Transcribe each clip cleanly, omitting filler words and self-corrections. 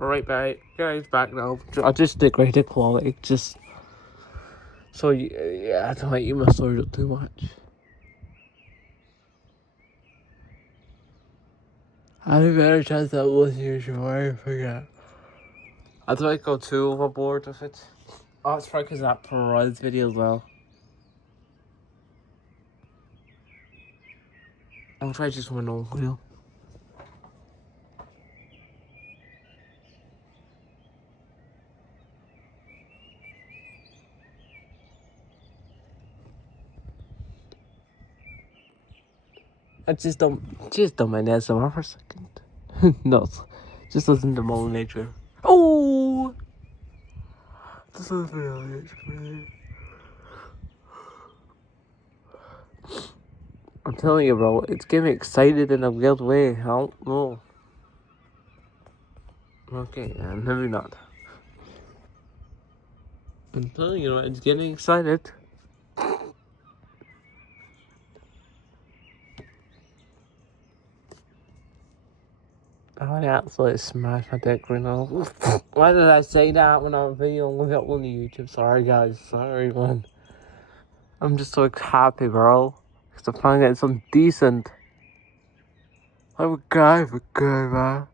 Alright, guys, back now. I'll just degrade the quality, just so yeah, I don't like you my story up too much. I have a better chance that was your show. I forget. I don't like go too overboard with it. Oh, it's probably because of that Perez video as well. I'll try just one on wheel. I just don't mind ASMR for a second. No, just listen to Mother Nature. Oh! This is really crazy. I'm telling you, bro, it's getting me excited in a weird way. I don't know. Okay, yeah, maybe not. I'm telling you, it's getting excited. I absolutely smashed my dick right now. Why did I say that when I'm videoing it on YouTube? Sorry, guys. Sorry, man. I'm just so happy, bro. Because I'm finally getting something decent. I'm a guy, man.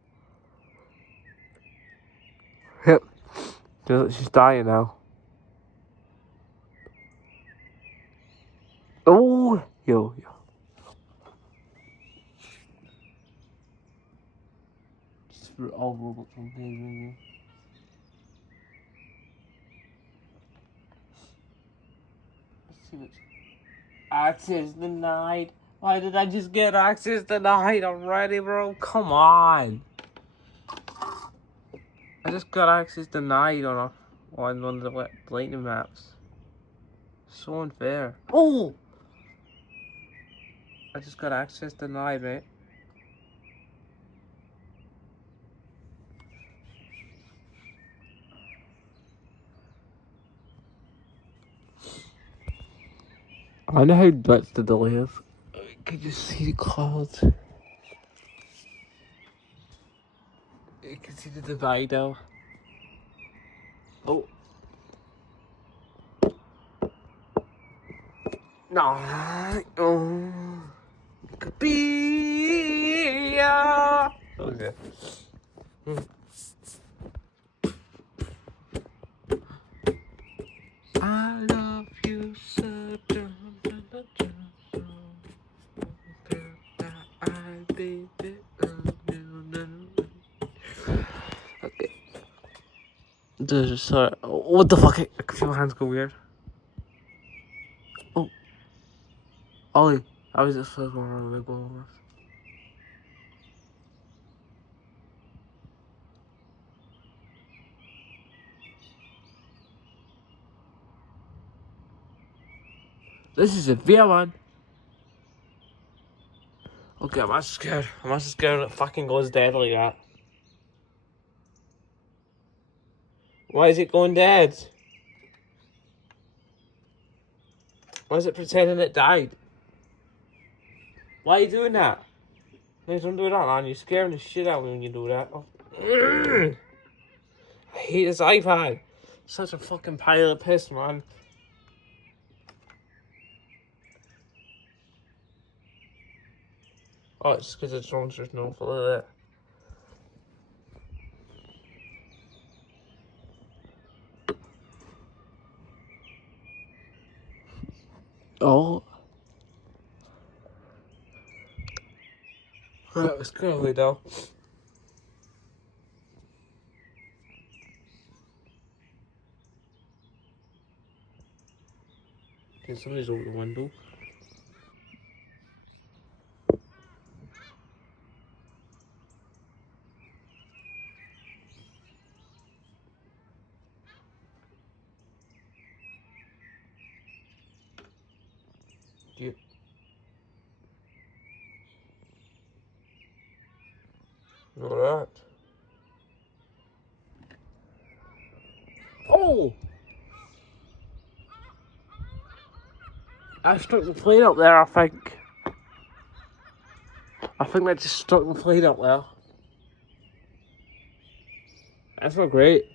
Yep. She's dying now. Oh! Yo. Just for all robots on page. Let's see what's... Access denied. Why did I just get access denied already, bro? Come on. I just got access denied on one of the lightning maps. So unfair. Oh! I just got access denied, mate. I know how much the delay is. Can you see the clouds? You can see the divide now. Oh. No. Oh. Kapia. Okay. I love you so. Okay. Sorry. What the fuck? I can feel my hands go weird. Oh. Ollie. I was just going around the ball. This is a real one. Okay, I'm not scared. I'm not scared when it fucking goes dead like that. Why is it going dead? Why is it pretending it died? Why are you doing that? Please don't do that, man. You're scaring the shit out of me when you do that. Oh. I hate this iPad. Such a fucking pile of piss, man. Oh, it's just because it's wrong, there's no full of that. Oh. Right, it's currently though. Okay, somebody's opened the window. Yeah. Alright. Oh! I struck the plane up there, I think. I think that just struck the plane up there. That's not great.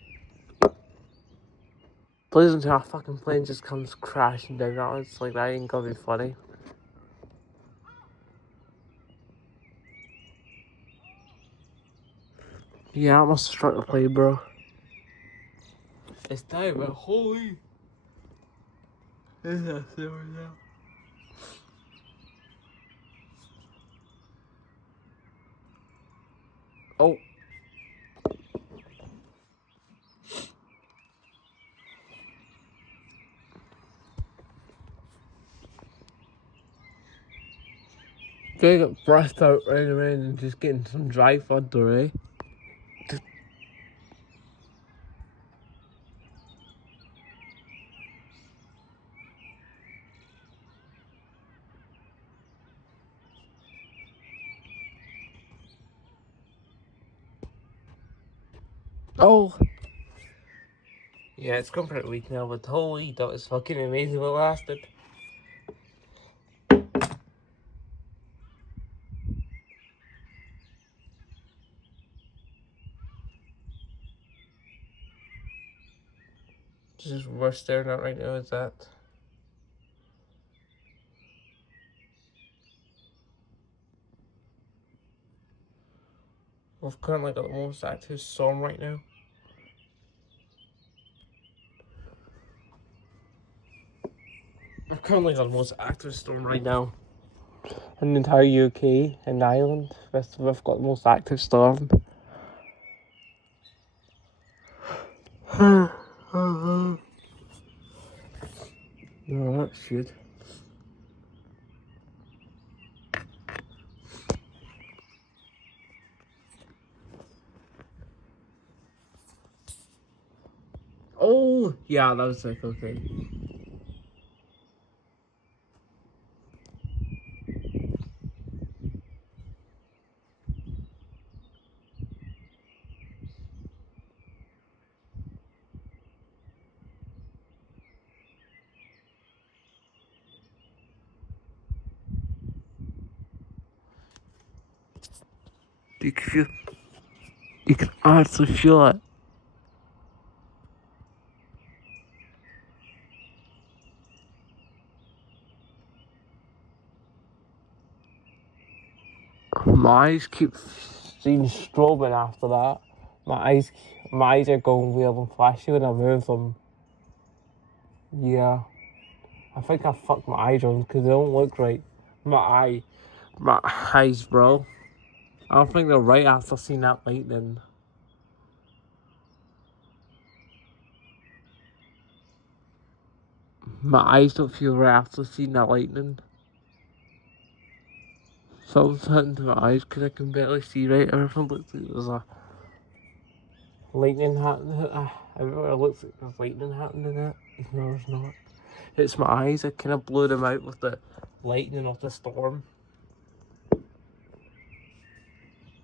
Please until our fucking plane just comes crashing down on us. Like, that ain't gonna be funny. Yeah, I must have struck the plane, bro. It's down, but holy. Is that there now? Oh. Gonna get breathed out running around and just getting some dry thunder, eh? Oh! Yeah, it's gone pretty weak now, but holy, that was fucking amazing what lasted. Just we're staring at right now is that. We've currently got the most active storm right now. We've currently got the most active storm right now in the entire UK and Ireland. We've got the most active storm. No, that's good. Oh, yeah, that was like okay. You can feel, you can actually feel it. My eyes keep seeing strobing after that. My eyes are going weird and flashy when I move them. Yeah, I think I fucked my eyes on because they don't look right. My eyes, bro. I don't think they're right after seeing that lightning. My eyes don't feel right after seeing that lightning. Something's happened to my eyes because I can barely see right. Everything looks like there's a lightning happening. Everywhere looks like there's lightning happening in it. No, there's not. It's my eyes. I kind of blew them out with the lightning of the storm.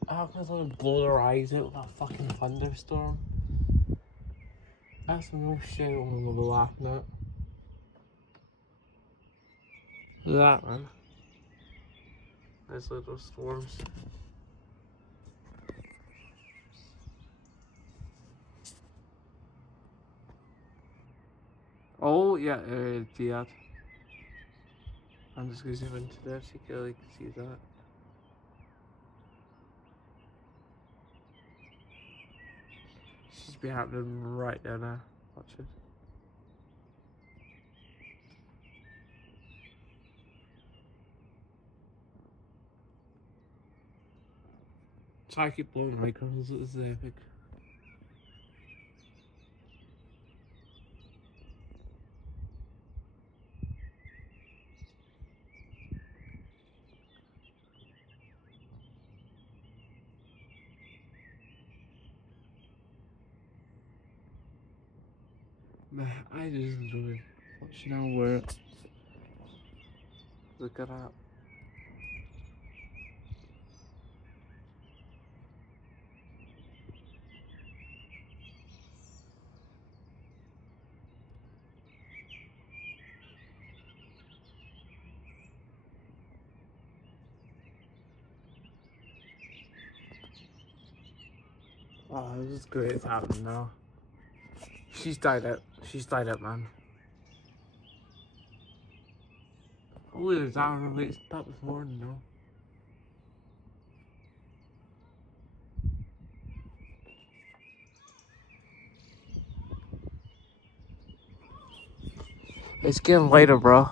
How can someone blow their eyes out with a fucking thunderstorm? That's no shit I'm gonna be laughing at. Look at that, man. Nice little storms. Oh, yeah, Jihad. I'm just gonna zoom into there so you can really see that. Should be happening right there now. Watch it. Try to keep blowing the microphones, this is epic. Man, I just enjoy watching how work. Look at that. Oh, this is great. It's happening now. She's died out. She's died out, man. Oh, there's down. Wait, stop this morning, no. It's getting later, bro.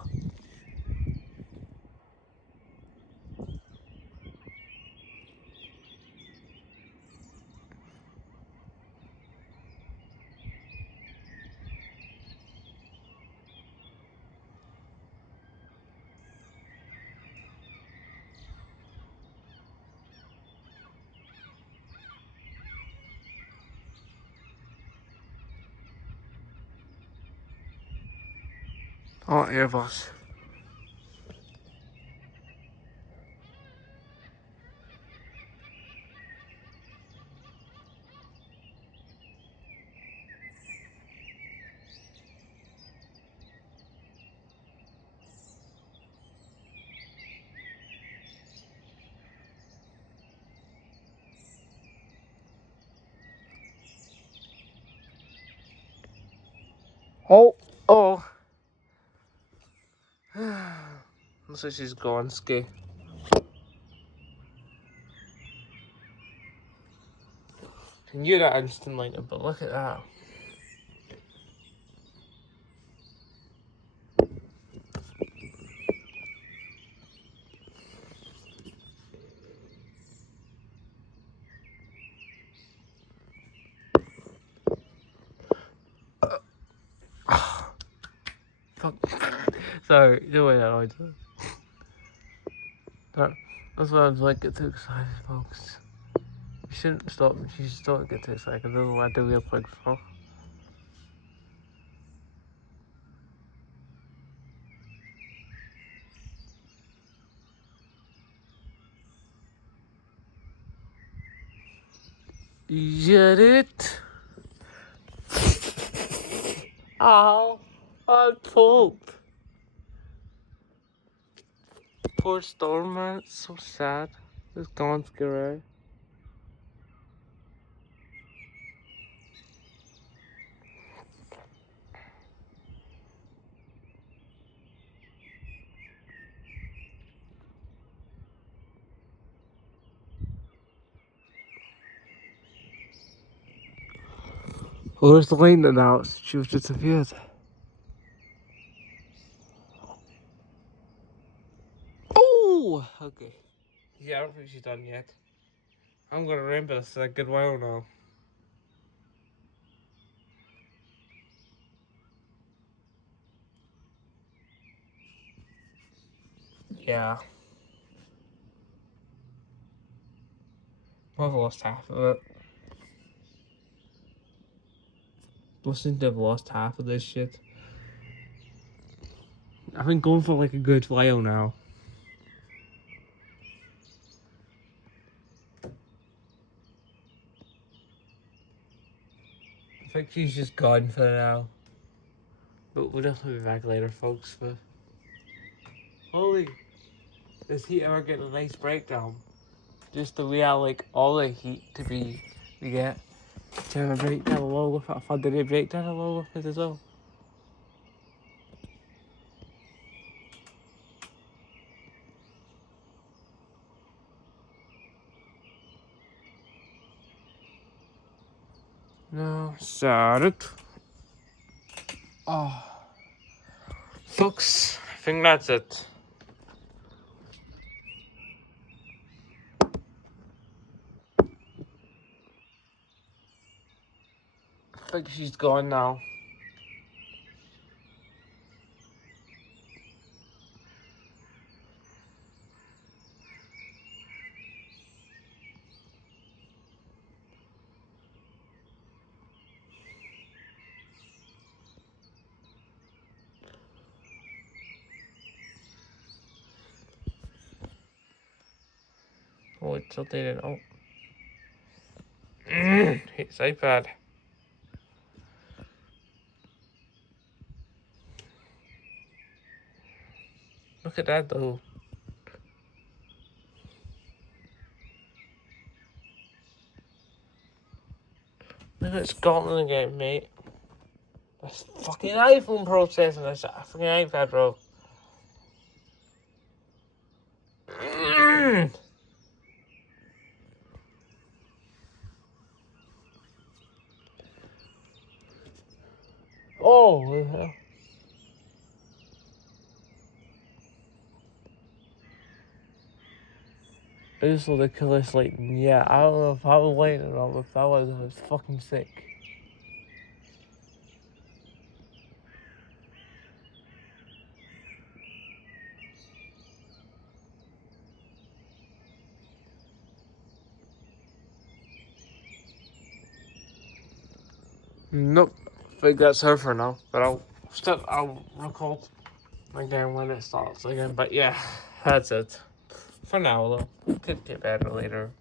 Oh, earbuds. Oh, oh. Looks like she's gone, ski. I knew that instantly, but look at that. Fuck. Sorry, the way that I do. That's why I was like, get too excited, folks. You shouldn't stop. You should stop get too excited, because this is what I do real quick for. Get it? Oh, I'm pooped. Poor Storm, man. It's so sad. It's gone scary. Where's the lane now? She was disappeared. Oh! Okay. Yeah, I don't think she's done yet. I'm gonna remember this a good while now. Yeah. I've lost half of it. Listening to have lost half of this shit. I've been going for like a good while now. I think she's just gone for now. But we'll definitely be back later, folks. But holy, does he ever get a nice breakdown? Just the way I like all the heat to be we get. Do you have a breakdown along with it? If I did a breakdown along with it as well. No, sorry. Oh, folks, I think that's it. I think she's gone now. Oh, it's updated. Oh. It's iPad. Look at that though. Look at Scotland again, mate. This fucking iPhone processing this fucking iPad, bro. Oh, what the hell? This was the coolest lightning. Yeah, I don't know if I was lightning or if that was fucking sick. Nope. I think that's her for now. But I'll record again when it starts again. But yeah, that's it. For now though. Could get better later.